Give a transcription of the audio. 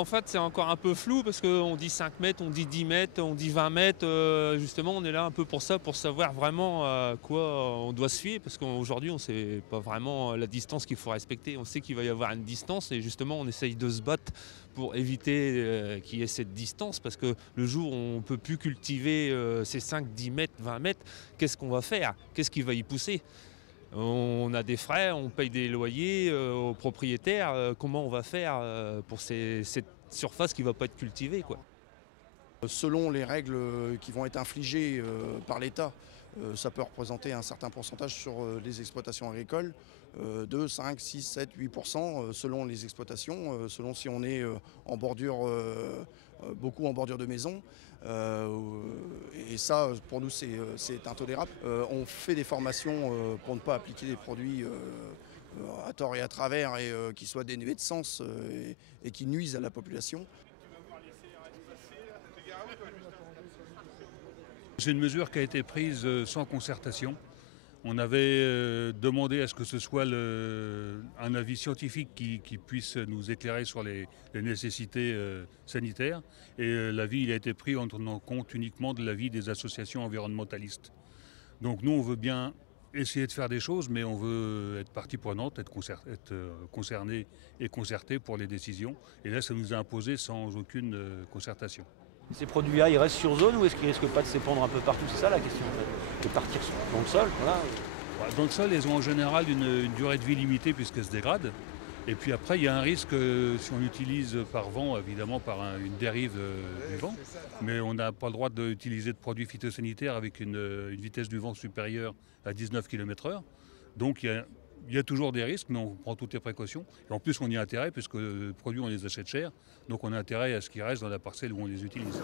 En fait, c'est encore un peu flou parce qu'on dit 5 mètres, on dit 10 mètres, on dit 20 mètres. Justement, on est là un peu pour ça, pour savoir vraiment quoi on doit se fier. Parce qu'aujourd'hui, on ne sait pas vraiment la distance qu'il faut respecter. On sait qu'il va y avoir une distance et justement, on essaye de se battre pour éviter qu'il y ait cette distance. Parce que le jour où on ne peut plus cultiver ces 5, 10 mètres, 20 mètres, qu'est-ce qu'on va faire? Qu'est-ce qui va y pousser? On a des frais, on paye des loyers aux propriétaires. Comment on va faire pour cette surface qui ne va pas être cultivée, quoi. Selon les règles qui vont être infligées par l'État, ça peut représenter un certain pourcentage sur les exploitations agricoles, 2, 5, 6, 7, 8% selon les exploitations, selon si on est en bordure, beaucoup en bordure de maison. Et ça, pour nous, c'est intolérable. On fait des formations pour ne pas appliquer des produits à tort et à travers et qui soient dénués de sens et qui nuisent à la population. C'est une mesure qui a été prise sans concertation. On avait demandé à ce que ce soit un avis scientifique qui puisse nous éclairer sur les nécessités sanitaires. Et l'avis il a été pris en tenant compte uniquement de l'avis des associations environnementalistes. Donc nous, on veut bien essayer de faire des choses, mais on veut être partie prenante, être concerné et concerté pour les décisions. Et là, ça nous a imposé sans aucune concertation. Ces produits-là, ils restent sur zone ou est-ce qu'ils risquent pas de s'épandre un peu partout? C'est ça la question en fait. De partir dans le sol, voilà. Dans le sol, elles ont en général une durée de vie limitée puisqu'elles se dégradent. Et puis après, il y a un risque si on utilise par vent, évidemment par une dérive du vent. Mais on n'a pas le droit d'utiliser de produits phytosanitaires avec une vitesse du vent supérieure à 19 km/h. Donc il y a toujours des risques, mais on prend toutes les précautions. Et en plus, on y a intérêt, puisque les produits, on les achète cher. Donc on a intérêt à ce qu'ils restent dans la parcelle où on les utilise.